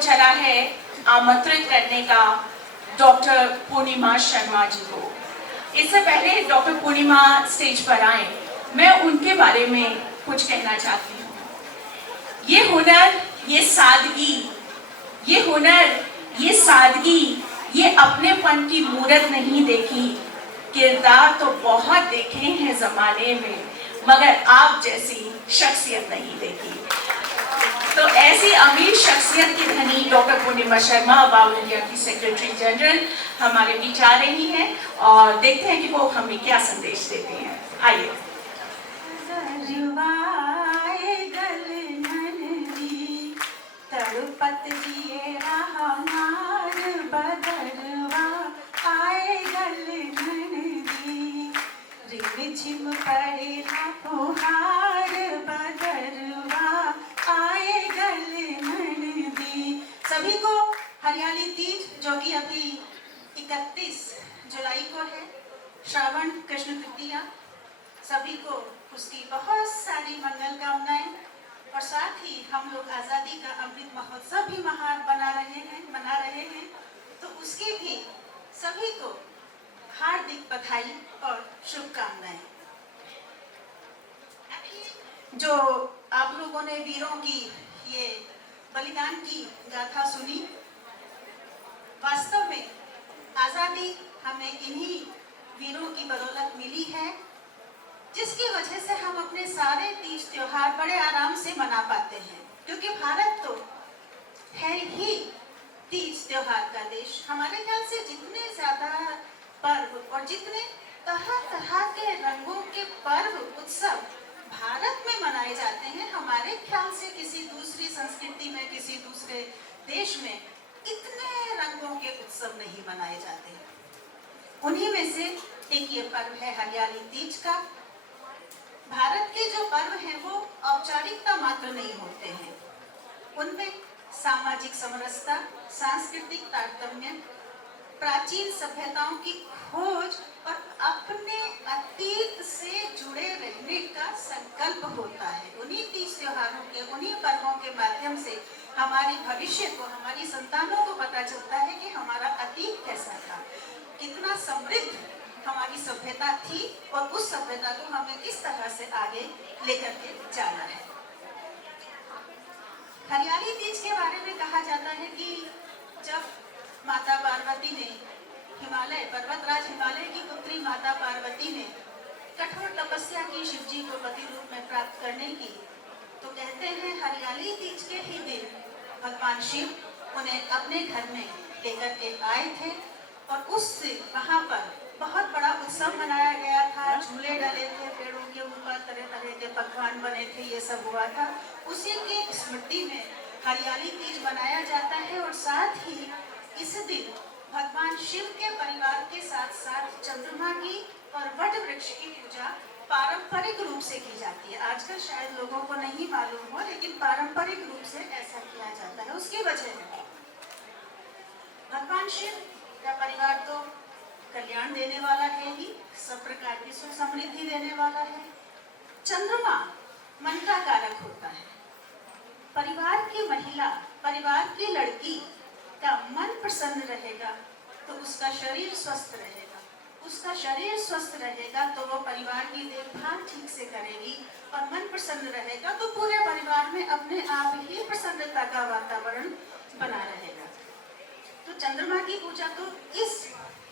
चला है आमंत्रित करने का डॉक्टर पूर्णिमा शर्मा जी को। इससे पहले डॉक्टर पूर्णिमा स्टेज पर आए, मैं उनके बारे में कुछ कहना चाहती हूँ। ये हुनर, ये सादगी, ये हुनर, ये सादगी, ये अपनेपन की मूरत नहीं देखी। किरदार तो बहुत देखे हैं जमाने में, मगर आप जैसी शख्सियत नहीं देखी। तो ऐसी अमीर शख्सियत की धनी डॉक्टर पूर्णिमा शर्मा ऑल इंडिया की सेक्रेटरी जनरल हमारे बीच आ रही हैं और देखते हैं कि वो हमें क्या संदेश देती हैं। आइए। तड़पत जिए हमार बदरवा आए गल ननदी, रिम झिम पड़ेला फुहार बदरवा आए गल ननदी। सभी को हरियाली तीज, जो कि अभी 31 जुलाई को है, श्रावण कृष्ण तृतीया, सभी को उसकी बहुत सारी मंगल कामनाएं। और साथ ही हम लोग आज़ादी का अमृत महोत्सव भी मना रहे हैं, तो उसकी भी सभी को हार्दिक बधाई और शुभकामनाएं। जो आप लोगों ने वीरों की ये बलिदान की गाथा सुनी, वास्तव में आज़ादी हमें इन्हीं वीरों की बदौलत मिली है, जिसकी वजह से हम अपने सारे तीज त्योहार बड़े आराम से मना पाते हैं। क्योंकि भारत तो है ही तीज त्योहार का देश। हमारे ख्याल से जितने ज्यादा पर्व और जितने तरह तरह के रंगों के पर्व उत्सव भारत में मनाए जाते हैं, हमारे ख्याल से किसी दूसरी संस्कृति में, किसी दूसरे देश में इतने रंगों के उत्सव नहीं मनाए जाते। उन्हीं में से एक ये पर्व है हरियाली तीज का। भारत के जो पर्व हैं वो औपचारिकता मात्र नहीं होते हैं, उनमें सामाजिक समरसता, सांस्कृतिक तारतम्य, प्राचीन सभ्यताओं की खोज और अपने अतीत से जुड़े रहने का संकल्प होता है। उन्हीं तीज त्योहारों के, उन्हीं पर्वों के माध्यम से हमारी भविष्य को, हमारी संतानों को पता चलता है कि हमारा अतीत कैसा था, कितना समृद्ध हमारी सभ्यता थी और उस सभ्यता को हमें किस तरह से आगे लेकर के जाना है। हरियाली तीज के बारे में कहा जाता है कि जब माता पार्वती ने हिमालय, पर्वतराज हिमालय की पुत्री माता पार्वती ने कठोर तपस्या की शिव जी को पति रूप में प्राप्त करने की, तो कहते हैं हरियाली तीज के ही दिन भगवान शिव उन्हें अपने घर में लेकर के आए थे और उस दिन वहाँ पर बहुत बड़ा उत्सव मनाया गया था। झूले डले थे पेड़ों के ऊपर, तरह तरह के पकवान बने थे, ये सब हुआ था। उसी की स्मृति में हरियाली तीज मनाया जाता है। और साथ ही इस दिन भगवान शिव के परिवार के साथ साथ चंद्रमा की और वट वृक्ष की पूजा पारंपरिक रूप से की जाती है। आजकल शायद लोगों को नहीं मालूम हो, लेकिन पारंपरिक रूप से ऐसा किया जाता है। उसकी वजह है भगवान शिव का परिवार तो कल्याण देने वाला है ही, सब प्रकार की सुख समृद्धि देने वाला है। चंद्रमा मन का कारक होता है। परिवार की महिला, परिवार की लड़की का मन प्रसन्न रहेगा तो उसका शरीर स्वस्थ रहेगा। उसका शरीर स्वस्थ रहेगा तो वो परिवार की देखभाल ठीक से करेगी और मन प्रसन्न रहेगा तो पूरे परिवार में अपने आप ही प्रसन्नता का वातावरण बना रहेगा। तो चंद्रमा की पूजा तो इस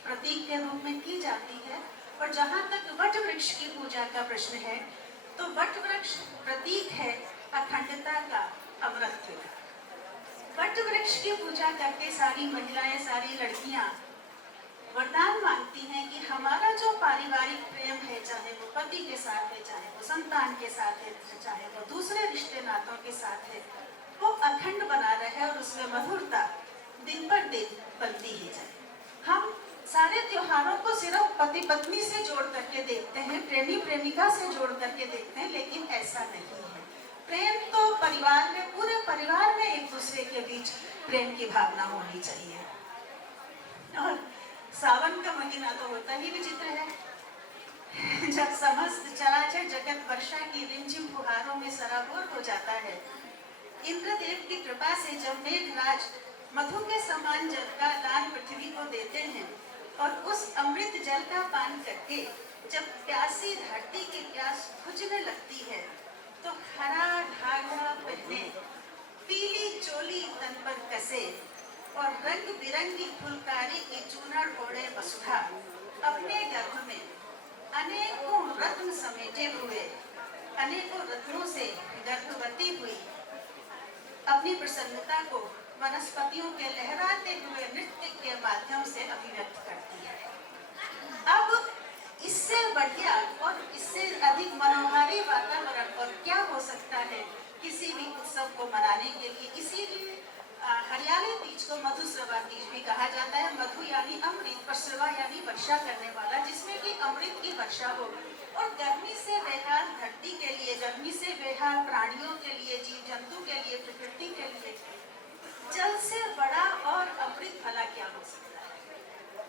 प्रतीक के रूप में की जाती है। और जहाँ तक वट वृक्ष की पूजा का प्रश्न है, तो वट वृक्ष प्रतीक है अखंडता का, अमरत्व का। वट वृक्ष की पूजा करके सारी महिलाएं, सारी लड़कियां वरदान मांगती हैं कि हमारा जो पारिवारिक प्रेम है, चाहे वो पति के साथ है, चाहे वो संतान के साथ है, चाहे वो दूसरे रिश्ते नातों के साथ है, वो अखंड बना रहे और उसमें मधुरता दिन पर दिन बनती ही जाए। हम सारे त्योहारों को सिर्फ पति पत्नी से जोड़ करके देखते हैं, प्रेमी प्रेमिका से जोड़ करके देखते हैं, लेकिन ऐसा नहीं है। प्रेम तो परिवार में, पूरे परिवार में एक दूसरे के बीच प्रेम की भावना होनी चाहिए। और सावन का महीना तो होता ही विचित्र है, जब समस्त चराचर जगत वर्षा की रिमझिम फुहारों में सराबोर हो जाता है, इंद्रदेव की कृपा से जब मेघराज मधु के समान जल का दान पृथ्वी को देते हैं और उस अमृत जल का पान करके जब प्यासी धरती की प्यास बुझने लगती है तो हरा धागा पहने, पीली चोली तन पर कसे और रंग बिरंगी फुलकारी की चूनर ओढ़े वसुधा अपने गर्भ में अनेकों रत्न समेटे हुए, अनेकों रत्नों से गर्भवती हुई अपनी प्रसन्नता को वनस्पतियों के लहराते हुए नृत्य के माध्यम से अभिव्यक्त करती है। अब इससे बढ़िया और इससे अधिक मनोहारी वातावरण और क्या हो सकता है किसी भी उत्सव को मनाने के लिए। इसीलिए हरियाली तीज को मधुश्रवा तीज भी कहा जाता है। मधु यानी अमृत और श्रवा यानी वर्षा करने वाला, जिसमें कि अमृत की वर्षा हो। और गर्मी से बेहाल धरती के लिए, गर्मी से बेहाल प्राणियों के लिए, जीव जंतु के लिए, प्रकृति के लिए जल से बड़ा और अमृत भला क्या हो सकता है।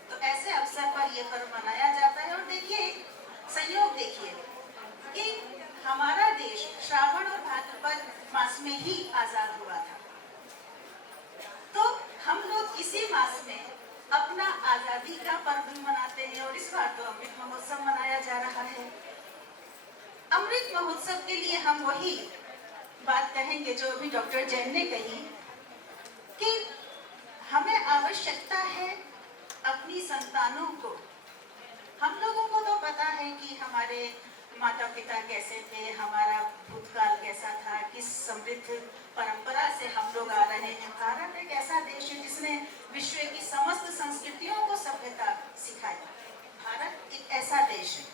तो ऐसे अवसर पर यह पर्व मनाया जाता है। और देखिए संयोग, देखिए कि हमारा देश श्रावण और भाद्रपद मास में ही आजाद हुआ था, तो हम लोग इसी मास में अपना आजादी का पर्व भी मनाते हैं। और इस बार तो अमृत महोत्सव मनाया जा रहा है। अमृत महोत्सव के लिए हम वही बात कहेंगे जो अभी डॉक्टर जैन ने कही कि हमें आवश्यकता है अपनी संतानों को। हम लोगों को तो पता है कि हमारे माता पिता कैसे थे, हमारा भूतकाल कैसा था, किस समृद्ध परंपरा से हम लोग आ रहे हैं। भारत एक ऐसा देश है जिसने विश्व की समस्त संस्कृतियों को सभ्यता सिखाई। भारत एक ऐसा देश है,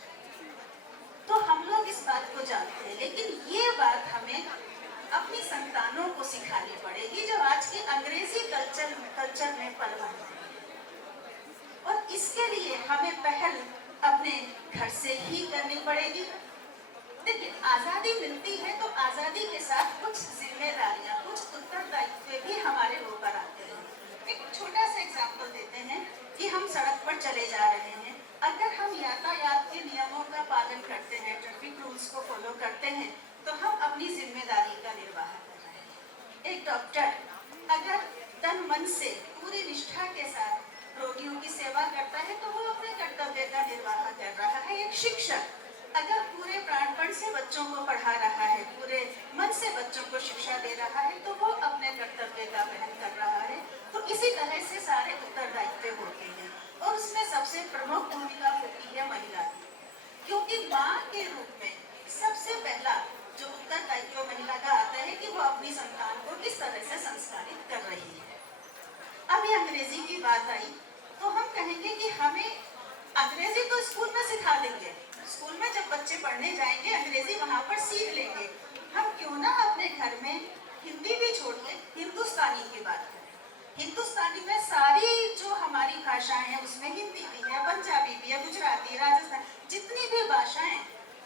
तो हम लोग इस बात को जानते हैं। लेकिन ये बात हमें अपनी संतानों को सिखानी पड़ेगी जो आज के अंग्रेजी कल्चर में पल रहे हैं। और इसके लिए हमें पहल अपने घर से ही करनी पड़ेगी। देखिए, आजादी मिलती है तो आजादी के साथ कुछ जिम्मेदारियां, कुछ उत्तरदायित्व भी हमारे ऊपर आते हैं। एक छोटा सा एग्जाम्पल देते हैं कि हम सड़क पर चले जा रहे हैं। अगर हम यातायात के नियमों का पालन करते हैं, ट्रैफिक रूल्स को फॉलो करते हैं, तो हम अपनी जिम्मेदारी का निर्वाह कर रहे हैं। एक डॉक्टर अगर तन मन से पूरी निष्ठा के साथ रोगियों की सेवा करता है तो वो अपने कर्तव्य का निर्वाह कर रहा है। एक शिक्षक अगर पूरे प्राणपण से बच्चों को पढ़ा रहा है, पूरे मन से बच्चों को शिक्षा दे रहा है, तो वो अपने कर्तव्य का वहन कर रहा है। तो इसी तरह से सारे उत्तरदायित्व होते हैं और उसमें सबसे प्रमुख भूमिका होती है महिला की, क्योंकि माँ के रूप में सबसे पहला जो उत्तरदायित्व महिला का आता है कि वो अपनी संतान को किस तरह से संस्कारित कर रही है। अभी अंग्रेजी की बात आई तो हम कहेंगे कि हमें अंग्रेजी तो स्कूल में सिखा देंगे, स्कूल में जब बच्चे पढ़ने जाएंगे अंग्रेजी वहां पर सीख लेंगे। हम क्यों ना अपने घर में हिंदी भी छोड़िए, हिंदुस्तानी की बात करें। हिंदुस्तानी में सारी जो हमारी भाषाएं हैं उसमें हिंदी भी है, पंजाबी भी है, गुजराती, राजस्थान, जितनी भी भाषाएं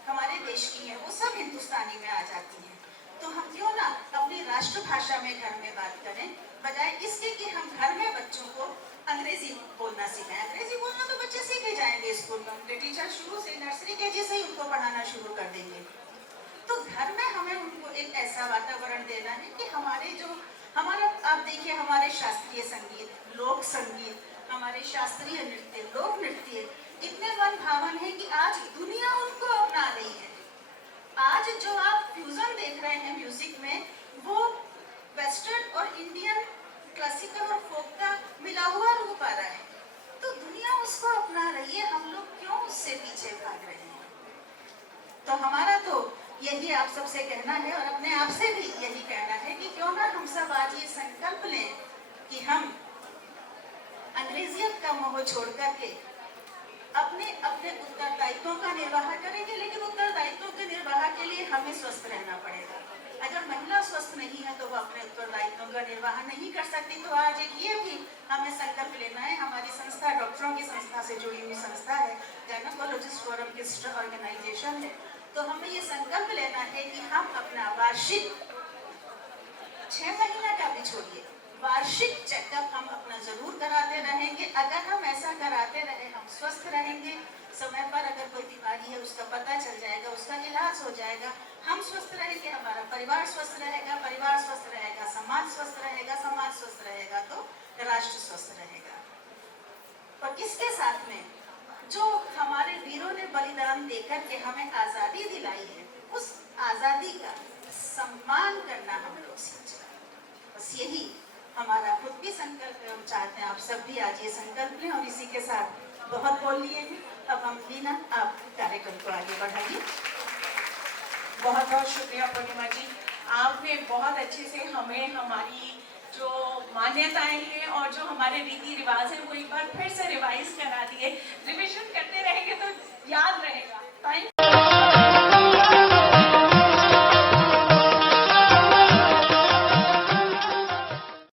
हमारे देश की हैं वो सब हिंदुस्तानी में आ जाती हैं। तो हम क्यों ना अपनी राष्ट्रभाषा में घर में बात करें, बजाय इसके कि हम घर में बच्चों को अंग्रेजी बोलना सिखाएं। अंग्रेजी बोलना तो बच्चे सीख ही जाएंगे स्कूल में, उनके टीचर शुरू से नर्सरी के से ही उनको पढ़ाना शुरू कर देंगे। तो घर में हमें उनको एक ऐसा वातावरण देना है कि हमारे जो हमारा, आप देखिए हमारे शास्त्रीय संगीत, लोक संगीत, हमारे शास्त्रीय नृत्य, लोक नृत्य इतने मन भावन है कि आज दुनिया उनको अपना रही है। आज जो आप फ्यूजन देख रहे हैं म्यूजिक में, वो वेस्टर्न और इंडियन क्लासिकल और फोक का मिला हुआ रूप आ रहा है। तो दुनिया उसको अपना रही है, हम लोग क्यों उससे पीछे भाग रहे हैं। तो हमारा तो यही आप सबसे कहना है और अपने आप से भी यही कहना है कि क्यों ना हम सब आज ये संकल्प लें कि हम अंग्रेजियत का मोह छोड़ करके अपने अपने उत्तरदायित्वों का निर्वाह करेंगे। लेकिन उत्तरदायित्वों के निर्वाह के लिए हमें स्वस्थ रहना पड़ेगा। अगर महिला स्वस्थ नहीं है तो वो अपने उत्तरदायित्वों का निर्वाह नहीं कर सकती। तो आज एक ये भी हमें संकल्प लेना है। हमारी संस्था डॉक्टरों की संस्था से जुड़ी हुई संस्था है, गायनेकोलॉजिस्ट फोरम की सिस्टर ऑर्गेनाइजेशन है। तो हमें ये संकल्प लेना है कि हम अपना वार्षिक 6 महीना का भी छोड़िए, वार्षिक चेकअप हम अपना जरूर कराते रहेंगे। अगर हम ऐसा कराते रहे हम स्वस्थ रहेंगे। समय पर अगर कोई बीमारी है उसका पता चल जाएगा, उसका इलाज हो जाएगा। हम हम स्वस्थ रहेंगे, हमारा परिवार स्वस्थ रहेगा, परिवार स्वस्थ रहेगा, समाज स्वस्थ रहेगा, समाज स्वस्थ रहेगा तो राष्ट्र स्वस्थ रहेगा। और इसके साथ में जो हमारे वीरों ने बलिदान देकर के हमें आजादी दिलाई है, उस आजादी का सम्मान करना हम लोग सीखें। बस यही हमारा खुद भी संकल्प है। हम चाहते हैं आप सब भी आज ये संकल्प लें। और इसी के साथ बहुत बोल लिए हैं, अब हम लीना आप कार्यक्रम को आगे बढ़ाइए। बहुत बहुत शुक्रिया पूर्णिमा जी, आपने बहुत अच्छे से हमें हमारी जो मान्यताएं हैं और जो हमारे रीति रिवाज हैं वो एक बार फिर से रिवाइज करा दिए। रिविजन करते रहेंगे तो याद रहेगा। थैंक